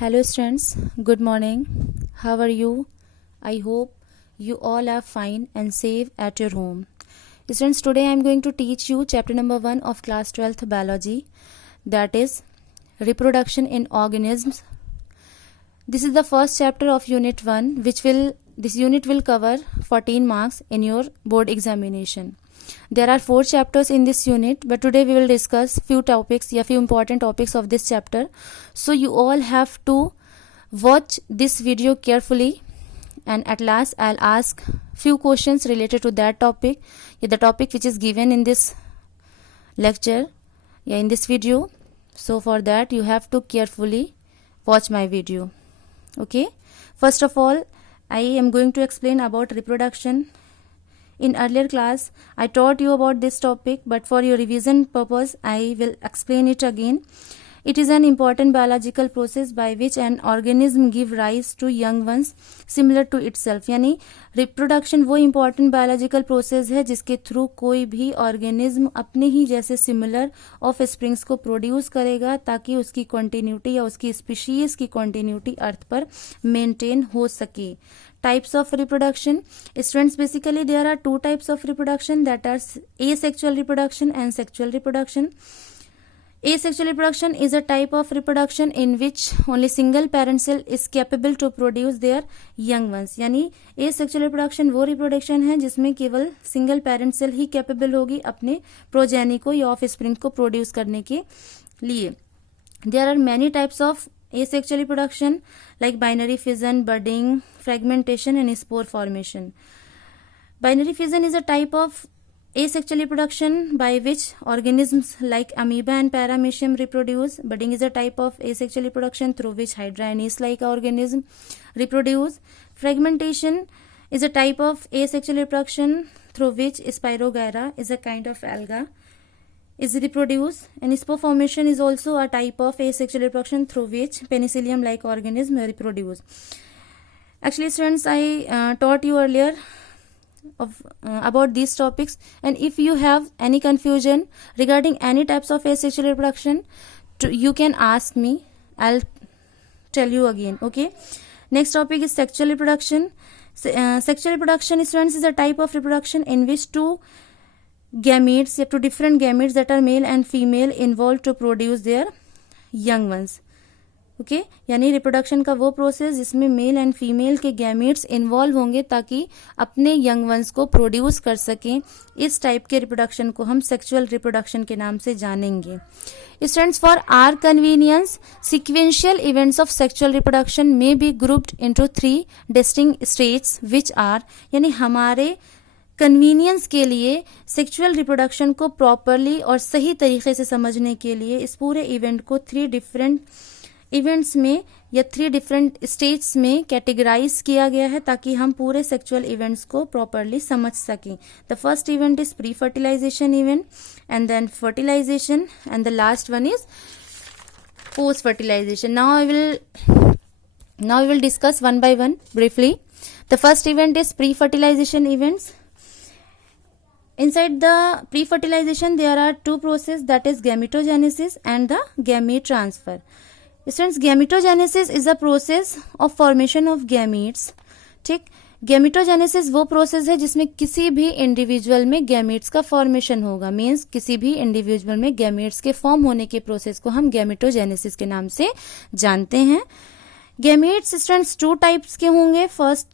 Hello students, good morning. How are you? I hope you all are fine and safe at your home. Students, today I am going to teach you chapter number 1 of class 12th biology, that is reproduction in organisms. This is the first chapter of unit 1 this unit will cover 14 marks in your board examination. There are 4 chapters in this unit, but today we will discuss few important topics of this chapter. So you all have to watch this video carefully, and at last I'll ask few questions related to that topic, the topic which is given in this lecture, in this video. So for that you have to carefully watch my video. Okay, first of all I am going to explain about reproduction. In earlier class, I taught you about this topic, but for your revision purpose, I will explain it again. It is an important biological process by which an organism give rise to young ones similar to itself. यानी reproduction वो important biological process है जिसके through कोई भी organism अपने ही जैसे similar offsprings को produce करेगा ताकि उसकी continuity या उसकी species की continuity अर्थ पर maintain हो सके. Types of reproduction. Students, basically there are 2 types of reproduction, that are asexual reproduction and sexual reproduction. Asexual reproduction is a type of reproduction in which only single parent cell is capable to produce their young ones. यानी asexual reproduction वो reproduction है जिसमें केवल single parent cell ही capable होगी अपने progeny को या offspring को produce करने के लिए. There are many types of asexual reproduction like binary fission, budding, fragmentation and spore formation. Binary fission is a type of asexual reproduction by which organisms like amoeba and paramecium reproduce. Budding is a type of asexual reproduction through which hydra and yeast-like organism reproduce. Fragmentation is a type of asexual reproduction through which Spirogyra is a kind of alga is reproduced, and spore formation is also a type of asexual reproduction through which penicillium-like organism reproduce. Actually, students, I taught you earlier about these topics, and if you have any confusion regarding any types of asexual reproduction, you can ask me. I'll tell you again. Okay. Next topic is sexual reproduction. Sexual reproduction, students, is a type of reproduction in which two different gametes that are male and female involved to produce their young ones. Okay यानी reproduction का वो process जिसमें mail and female के gametes involve होंगे ताकि अपने young ones को produce कर सकें. इस टाइप के रिप्रोडक्शन को हम सेक्सुअल रिप्रोडक्शन के नाम से जानेंगे. Students, for our convenience sequential events of sexual reproduction में be grouped into 3 distinct states which are, यानी हमारे कन्वीनियंस के लिए सेक्सुअल रिप्रोडक्शन को प्रॉपरली और सही तरीके से समझने के लिए इस पूरे इवेंट को 3 डिफरेंट इवेंट्स में या 3 डिफरेंट स्टेट्स में कैटेगराइज किया गया है ताकि हम पूरे सेक्सुअल इवेंट्स को प्रॉपरली समझ सकें. The first event is pre fertilization event, and then fertilization, and the last one is post fertilization. Now we will discuss one by one briefly. The first event is pre-fertilization events. Inside the pre-fertilization there are 2 processes, that is gametogenesis and the gamete transfer. Students, gametogenesis is a process of formation of gametes. ठीक, gametogenesis वो process है जिसमें किसी भी individual में gametes का formation होगा. Means किसी भी इंडिविजुअल में गैमेट्स के फॉर्म होने के प्रोसेस को हम गैमेटोजेनेसिस के नाम से जानते हैं. गैमेट्स, स्टूडेंट्स, 2 टाइप्स के होंगे. First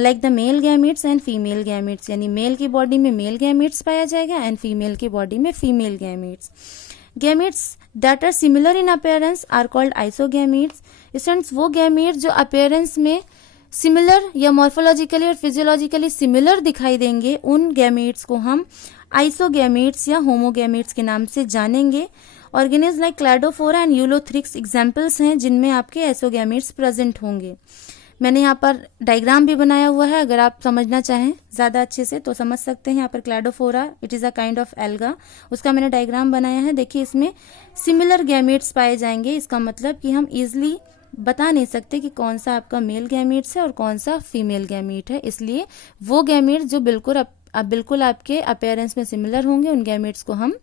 like the male gametes and female gametes, यानी मेल की बॉडी में मेल गैमेट्स पाया जाएगा एंड फीमेल की बॉडी में female gametes. Gametes that are similar in appearance are called isogametes. Students, वो गैमेट्स जो अपीयरेंस में सिमिलर या मॉर्फोलॉजिकली और फिजियोलॉजिकली सिमिलर दिखाई देंगे उन गैमेट्स को हम आइसोगैमेट्स या होमोगैमेट्स के नाम से जानेंगे. Organism like Cladophora and Ulothrix examples हैं जिनमें आपके आइसोगैमेट्स प्रेजेंट होंगे. मैंने यहाँ पर डायग्राम भी बनाया हुआ है, अगर आप समझना चाहें ज़्यादा अच्छे से तो समझ सकते हैं. यहाँ पर Cladophora, it is a kind of alga, उसका मैंने डायग्राम बनाया है. देखिए इसमें सिमिलर गैमेट्स पाए जाएंगे. इसका मतलब कि हम इजिली बता नहीं सकते कि कौन सा आपका मेल गैमेट्स है और कौन सा फीमेल गैमेट है. इसलिए वो गैमेट्स जो बिल्कुल आपके अपीयरेंस में सिमिलर होंगे उन गैमेट्स को हम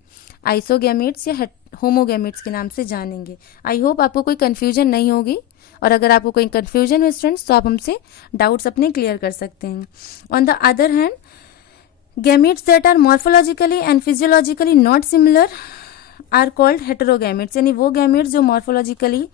आइसोगैमेट्स या होमोगैमेट्स के नाम से जानेंगे। आई होप आपको कोई कंफ्यूजन नहीं होगी, और अगर आपको कोई कंफ्यूजन है स्टूडेंट्स तो आप हमसे डाउट्स अपने क्लियर कर सकते हैं। On the other hand, gametes that are morphologically and physiologically not similar are called heterogametes, यानी वो गैमेट्स जो मॉर्फोलॉजिकली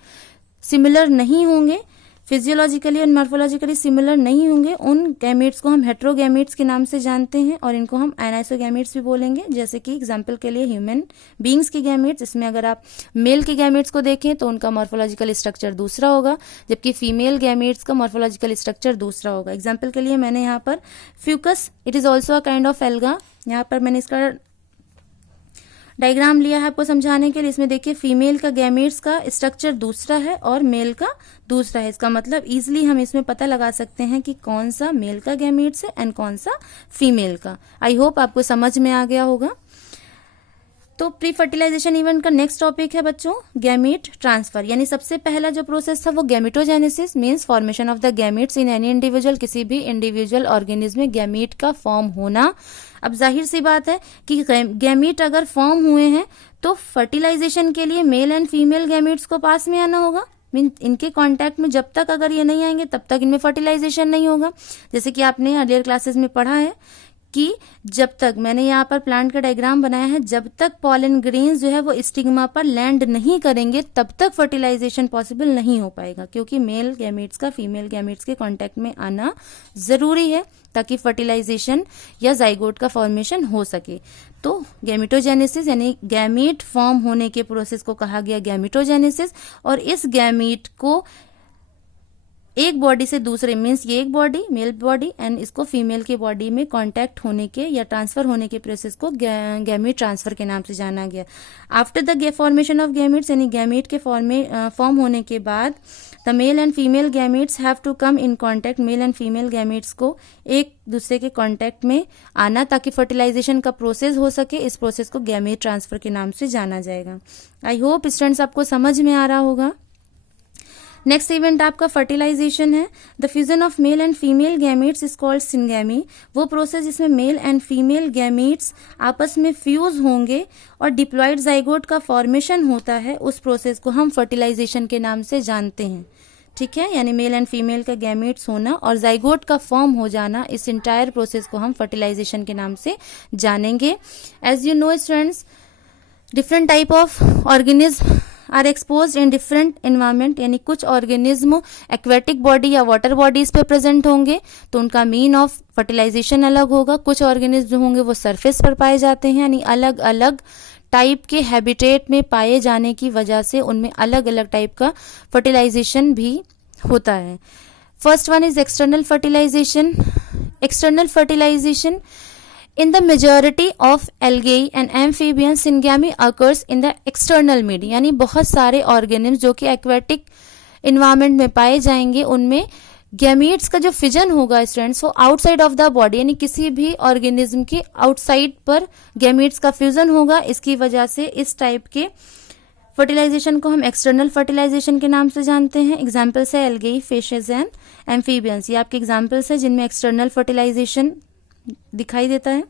सिमिलर नहीं होंगे, फिजियोलॉजिकली और मॉर्फोलॉजिकली सिमिलर नहीं होंगे, उन गैमेट्स को हम हेटेरोगैमेट्स के नाम से जानते हैं, और इनको हम एनाइसोगैमेट्स भी बोलेंगे। जैसे कि एग्जांपल के लिए ह्यूमन बीइंग्स के गैमेट्स, इसमें अगर आप मेल के गैमेट्स को देखें तो उनका मॉर्फोलॉजिकल स्ट्रक्चर दूसरा होगा, जबकि फीमेल गैमेट्स का मॉर्फोलॉजिकल स्ट्रक्चर दूसरा होगा। एग्जाम्पल के लिए मैंने यहाँ पर Fucus, it is also a kind of alga, यहाँ पर मैंने इसका डायग्राम लिया है आपको समझाने के लिए। इसमें देखिए फीमेल का गैमेट्स का स्ट्रक्चर दूसरा है और मेल का दूसरा है। इसका मतलब इजीली हम इसमें पता लगा सकते हैं कि कौन सा मेल का गैमेट्स है एंड कौन सा फीमेल का। आई होप आपको समझ में आ गया होगा। तो प्री फर्टिलाइजेशन इवेंट का नेक्स्ट टॉपिक है बच्चों गैमेट ट्रांसफर, यानी सबसे पहला जो प्रोसेस था वो gametogenesis means formation of the gametes in any individual, किसी भी इंडिविजुअल ऑर्गेनिज्म में गैमेट का फॉर्म होना। अब जाहिर सी बात है कि गैमेट अगर फॉर्म हुए हैं तो फर्टिलाइजेशन के लिए मेल एंड फीमेल गैमेट्स को पास में आना होगा। मीन इनके कांटेक्ट में जब तक अगर ये नहीं आएंगे तब तक इनमें फर्टिलाइजेशन नहीं होगा। जैसे कि आपने अर्लियर क्लासेस में पढ़ा है कि जब तक, मैंने यहाँ पर प्लांट का डायग्राम बनाया है, जब तक पॉलन ग्रेन्स जो है वो स्टिग्मा पर लैंड नहीं करेंगे तब तक फर्टिलाइजेशन पॉसिबल नहीं हो पाएगा, क्योंकि मेल गैमेट्स का फीमेल गैमेट्स के कांटेक्ट में आना जरूरी है ताकि फर्टिलाइजेशन या जाइगोट का फॉर्मेशन हो सके। तो गैमेटोजेनेसिस यानी गैमेट फॉर्म होने के प्रोसेस को कहा गया गैमेटोजेनेसिस, और इस गैमेट को एक बॉडी से दूसरे, मीन्स ये एक बॉडी मेल बॉडी एंड इसको फीमेल की बॉडी में कांटेक्ट होने के या ट्रांसफर होने के प्रोसेस को गैमेट ट्रांसफर के नाम से जाना गया। After the formation of gametes, यानी गैमेट के फॉर्म होने के बाद the male and female gametes have to come in contact, male and female gametes को एक दूसरे के कांटेक्ट में आना ताकि फर्टिलाइजेशन का प्रोसेस हो सके। इस प्रोसेस को गैमेट ट्रांसफर के नाम से जाना जाएगा। आई होप स्टूडेंट्स आपको समझ में आ रहा होगा। नेक्स्ट इवेंट आपका फर्टिलाइजेशन है। The fusion of male and female gametes is called syngamy, वो प्रोसेस जिसमें मेल एंड फीमेल गैमेट्स आपस में फ्यूज होंगे और डिप्लॉयड जाइगोट का फॉर्मेशन होता है, उस प्रोसेस को हम फर्टिलाइजेशन के नाम से जानते हैं। ठीक है, यानी मेल एंड फीमेल का गैमेट्स होना और जाइगोट का फॉर्म हो जाना, इस इंटायर प्रोसेस को हम फर्टिलाइजेशन के नाम से जानेंगे। As you know students, different type of organism are exposed in different environment, यानी कुछ ऑर्गेनिज्म एक्वेटिक बॉडी या वाटर बॉडीज पे प्रेजेंट होंगे तो उनका मीन ऑफ फर्टिलाइजेशन अलग होगा। कुछ ऑर्गेनिज्म होंगे वो सरफेस पर पाए जाते हैं, यानी अलग अलग टाइप के हैबिटेट में पाए जाने की वजह से उनमें अलग अलग टाइप का फर्टिलाइजेशन भी होता है। First one is external fertilization. External fertilization in the majority of algae and amphibians, syngamy occurs in the external medium, यानी बहुत सारे ऑर्गेनिम्स जो कि एक्वेटिक इन्वायरमेंट में पाए जाएंगे उनमें गैमेट्स का जो फिजन होगा स्टूडेंट्स वो आउटसाइड ऑफ द बॉडी, यानी किसी भी ऑर्गेनिज्म की आउटसाइड पर गैमेट्स का फ्यूजन होगा। इसकी वजह से इस टाइप के फर्टिलाइजेशन को हम एक्सटर्नल फर्टिलाइजेशन के नाम से जानते हैं। एग्जाम्पल्स है एल्गेई, फिशेज एंड एम्फीबियंस, ये आपके एग्जाम्पल्स है जिनमें एक्सटर्नल फर्टिलाइजेशन दिखाई देता है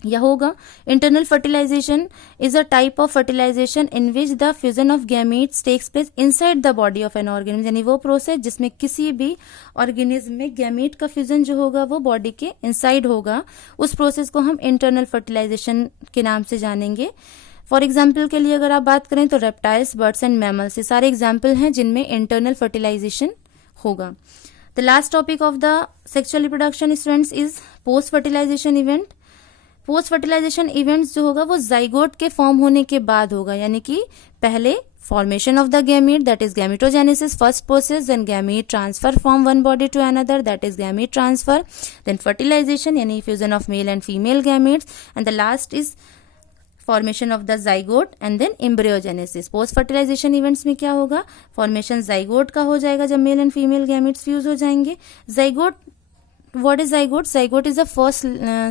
या होगा। Internal fertilization is a type of fertilization in which the fusion of gametes takes place inside the body of an organism, यानी वो प्रोसेस जिसमें किसी भी ऑर्गेनिज्म में गैमेट का फ्यूजन जो होगा वो बॉडी के इनसाइड होगा, उस प्रोसेस को हम इंटरनल फर्टिलाइजेशन के नाम से जानेंगे। फॉर एग्जाम्पल के लिए अगर आप बात करें तो रेप्टाइल्स, बर्ड्स एंड मैमल्स, ये सारे एग्जाम्पल हैं जिनमें इंटरनल फर्टिलाइजेशन होगा। The last topic of the sexual reproduction students is post fertilization event. Post fertilization events जो होगा वो जाइगोट के फॉर्म होने के बाद होगा, यानी कि पहले formation of the gamete, that is gametogenesis, first process, then gamete transfer from one body to another, that is gamete transfer, then fertilization यानी fusion of male and female gametes, and the last is formation of the zygote and then embryogenesis. Post fertilization events में क्या होगा, formation zygote का हो जाएगा जब male and female gametes fuse हो जाएंगे। Zygote, what is zygote? Zygote is the first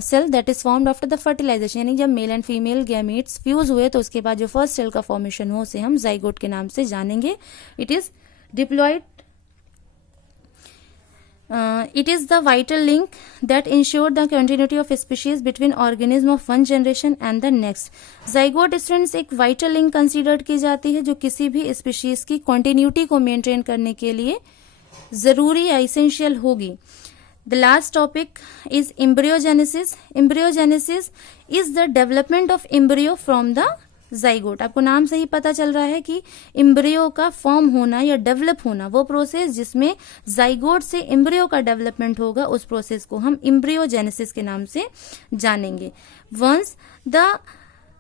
cell that is formed after the fertilization, यानी जब male and female gametes fuse हुए तो उसके बाद जो फर्स्ट सेल का फॉर्मेशन हो उसे हम जाइगोट के नाम से जानेंगे। It is diploid It is the vital link that ensure the continuity of species between organism of one generation and the next. Zygote students एक vital link कंसिडर्ड की जाती है जो किसी भी species की continuity को मेंटेन करने के लिए जरूरी एसेंशियल होगी. The last topic is embryogenesis. Embryogenesis is the development of embryo from the zygote. आपको नाम से ही पता चल रहा है कि एम्ब्रियो का फॉर्म होना या डेवलप होना, वो प्रोसेस जिसमें जाइगोट से एम्ब्रियो का डेवलपमेंट होगा, उस प्रोसेस को हम एम्ब्रियोजेनेसिस के नाम से जानेंगे. Once the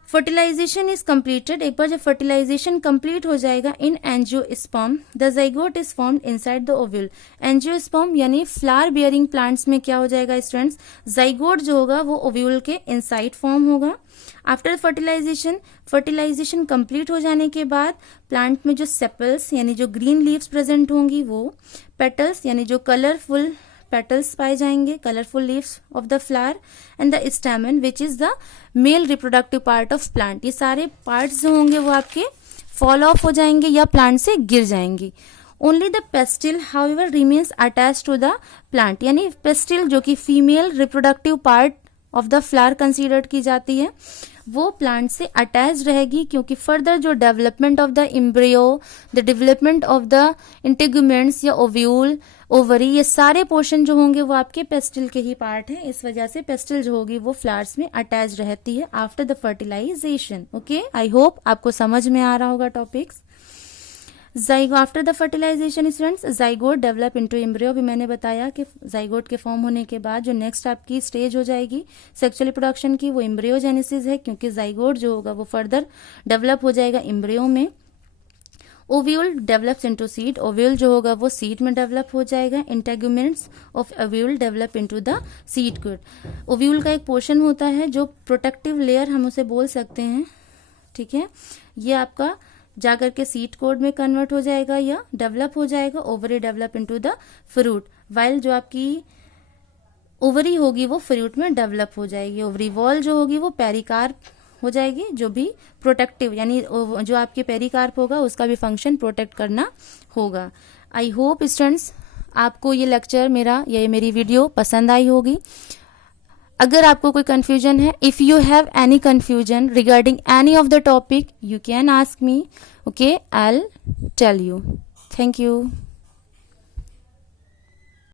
fertilization is completed, एक बार जब फर्टिलाइजेशन कंप्लीट हो जाएगा in angiosperm, the zygote is formed inside the ovule. Angiosperm यानी फ्लावर बियरिंग प्लांट्स में क्या हो जाएगा स्टूडेंट्स, जाइगोट जो होगा वो ओव्यूल के इनसाइड फॉर्म होगा. आफ्टर फर्टिलाइजेशन कंप्लीट हो जाने के बाद प्लांट में जो सेपल्स यानी जो ग्रीन लीव्स प्रेजेंट होंगी, वो पेटल्स यानी जो कलरफुल पेटल्स पाए जाएंगे, colourful leaves of the flower, and the stamen which is the male reproductive part of plant. ये सारे पार्ट्स जो होंगे वो आपके फॉल ऑफ हो जाएंगे या प्लांट से गिर जाएंगे. Only the pistil however remains attach to the plant, यानी पेस्टिल जो कि female reproductive part of the flower considered की जाती है, वो प्लांट से अटैच रहेगी, क्योंकि फर्दर जो development of the embryo, the development of the integuments या ओव्यूल, ओवरी, ये सारे पोर्शन जो होंगे वो आपके पेस्टिल के ही पार्ट हैं. इस वजह से पेस्टिल जो होगी वो फ्लावर्स में अटैच रहती है after the fertilization. Okay, I hope आपको समझ में आ रहा होगा topics. After the fertilization students, zygote develop into embryo. अभी मैंने बताया कि जाइगोट के फॉर्म होने के बाद जो नेक्स्ट आपकी स्टेज हो जाएगी सेक्सुअल रिप्रोडक्शन की, वो एम्ब्रियोजेनेसिस है, क्योंकि जाइगोट जो होगा वो फर्दर डेवलप हो जाएगा एम्ब्रियो में. Ovule develops into seed, ovule जो होगा वो सीड में डेवलप हो जाएगा. Integuments of ovule develop into the seed good. Ovule का एक पोर्शन होता है जो प्रोटेक्टिव लेयर हम उसे बोल सकते हैं, ठीक है. ये आपका जाकर के सीड कोड में कन्वर्ट हो जाएगा या डेवलप हो जाएगा. Ovary develop into the fruit, while जो आपकी ओवरी होगी वो फ्रूट में डेवलप हो जाएगी. ओवरी वॉल जो होगी वो पेरिकार्प हो जाएगी, जो भी प्रोटेक्टिव यानी जो आपके पेरिकार्प होगा उसका भी फंक्शन प्रोटेक्ट करना होगा. आई होप स्टूडेंट्स आपको ये लेक्चर मेरा या मेरी वीडियो पसंद आई होगी. अगर आपको कोई कंफ्यूजन है, if you have any confusion regarding any of the topic, you can ask me. Okay, I will tell you. Thank you.